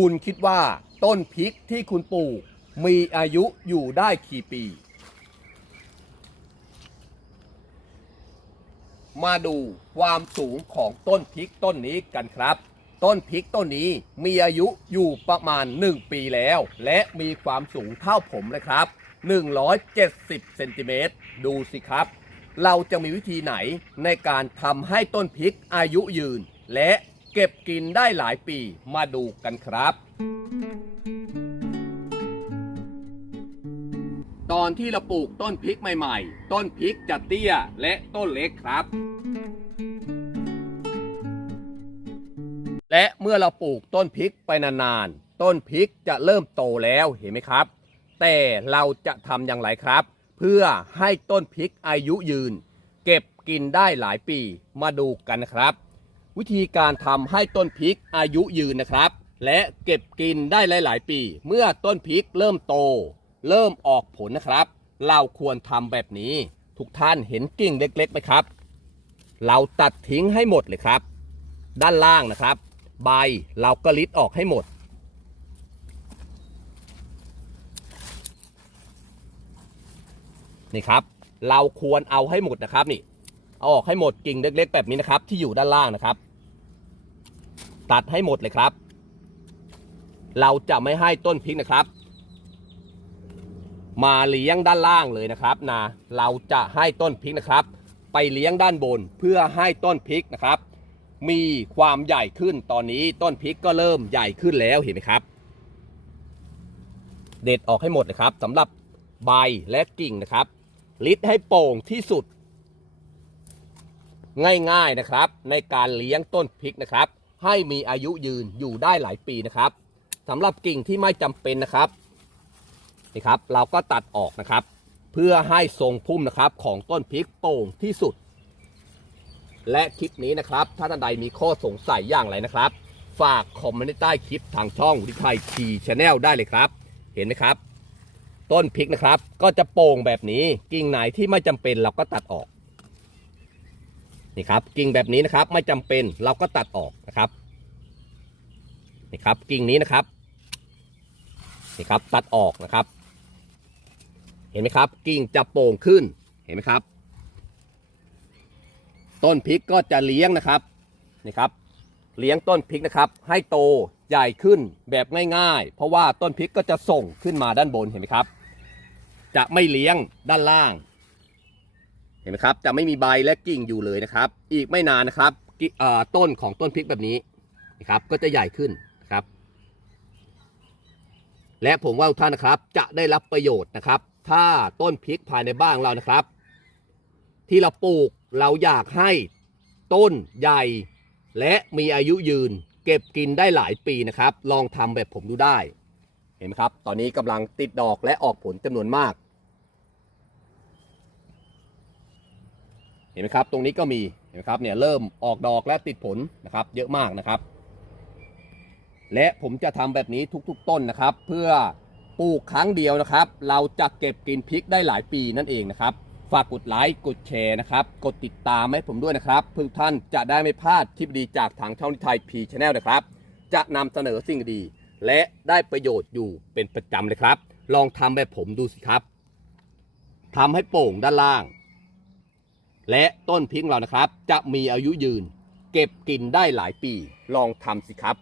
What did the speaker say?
คุณคิดว่าต้นพริกที่คุณปลูกมีอายุอยู่ได้กี่ปี มาดูความสูงของต้นพริกต้นนี้กันครับ ต้นพริกต้นนี้มีอายุอยู่ประมาณ 1 ปีแล้ว และมีความสูงเท่าผมเลยครับ 170เซนติเมตรดูสิครับ เราจะมีวิธีไหนในการทำให้ต้นพริกอายุยืน และ เก็บกินได้หลายปีมาดูกันครับ ตอนที่เราปลูกต้นพริกใหม่ๆ ต้นพริกจะเตี้ยและต้นเล็กครับ และเมื่อเราปลูกต้นพริกไปนานๆ ต้นพริกจะเริ่มโตแล้วเห็นไหมครับ แต่เราจะทำอย่างไรครับ เพื่อให้ต้นพริกอายุยืน เก็บกินได้หลายปีมาดูกันครับ วิธีการทำให้ต้นพริกอายุยืนนะครับ และเก็บกินได้หลาย ๆ ปี เมื่อต้นพริกเริ่มโต เริ่มออกผลนะครับ เราควรทำแบบนี้ ทุกท่านเห็นกิ่งเล็กๆไหมครับ เราตัดทิ้งให้หมดเลยครับ ด้านล่างนะครับ ใบเราก็ลิดออกให้หมดนี่ครับ เราควรเอาให้หมดนะครับนี่ เอาออกให้หมดกิ่งเล็กๆ แบบนี้นะครับ ที่อยู่ด้านล่างนะครับ ตัดให้หมดเลยครับ เราจะไม่ให้ต้นพริกนะครับ มาเลี้ยงด้านล่างเลยนะครับนะเราจะให้ต้นพริกนะครับ ไปเลี้ยงด้านบนเพื่อให้ต้นพริกนะครับ มีความใหญ่ขึ้นตอนนี้ต้นพริกก็เริ่มใหญ่ขึ้นแล้วเห็นไหมครับ เด็ดออกให้หมดเลยครับสำหรับใบและกิ่งนะครับลิดให้โป่งที่สุด ง่ายๆนะครับ ในการเลี้ยงต้นพริกนะครับ ให้มีอายุยืนอยู่ได้หลายปีนะครับสำหรับกิ่งที่ไม่จำเป็นนะครับนี่ครับ เราก็ตัดออกนะครับ เพื่อให้ทรงพุ่มนะครับของต้นพริกโป่งที่สุด และคลิปนี้นะครับ ถ้าท่านใดมีข้อสงสัยอย่างไรนะครับ ฝากคอมเมนต์ใต้คลิปทางช่องวิทยทีชาแนลได้เลยครับ เห็นไหมครับ ต้นพริกนะครับ ก็จะโป่งแบบนี้กิ่งไหนที่ไม่จำเป็นเราก็ตัดออก นี่ครับกิ่งแบบนี้นะครับไม่จำเป็นเราก็ตัดออกนะครับนี่ครับกิ่งนี้นะครับนี่ครับตัดออกนะครับ เห็นไหมครับ กิ่งจะโป่งขึ้นเห็นไหมครับ ต้นพริกก็จะเลี้ยงนะครับนี่ครับ เลี้ยงต้นพริกนะครับ ให้โตใหญ่ขึ้นแบบง่ายๆ เพราะว่าต้นพริกก็จะส่งขึ้นมาด้านบนเห็นไหมครับ จะไม่เลี้ยงด้านล่าง ห็นไหมครับจะไม่มีใบและกิ่งอยู่เลยนะครับ อีกไม่นานนะครับต้นของต้นพริกแบบนี้นะครับก็จะใหญ่ขึ้นนะครับ และผมว่าทุกท่านนะครับจะได้รับประโยชน์นะครับ ถ้าต้นพริกภายในบ้านเรานะครับ ที่เราปลูกเราอยากให้ต้นใหญ่ และมีอายุยืน เก็บกินได้หลายปีนะครับ ลองทำแบบผมดูได้ เห็นไหมครับ ตอนนี้กำลังติดดอกและออกผลจำนวนมาก ห็นไหมครับ ตรงนี้ก็มีเห็นไหมครับเนี่ยเริ่มออกดอกและติดผลนะครับ เยอะมากนะครับ และผมจะทำแบบนี้ทุกๆ ต้นนะครับ เพื่อปลูกครั้งเดียวนะครับ เราจะเก็บกินพริกได้หลายปีนั่นเองนะครับ ฝากกดไลค์กดแชร์นะครับ กดติดตามให้ผมด้วยนะครับ เพื่อท่านจะได้ไม่พลาดคลิปดีจากทางช่องนิทายพีชแนลนะครับ จะนำเสนอสิ่งดี และได้ประโยชน์อยู่เป็นประจำเลยครับ ลองทำแบบผมดูสิครับทำให้โป่งด้านล่าง และต้นพริกของเรานะครับ จะมีอายุยืน เก็บกินได้หลายปี ลองทำสิครับ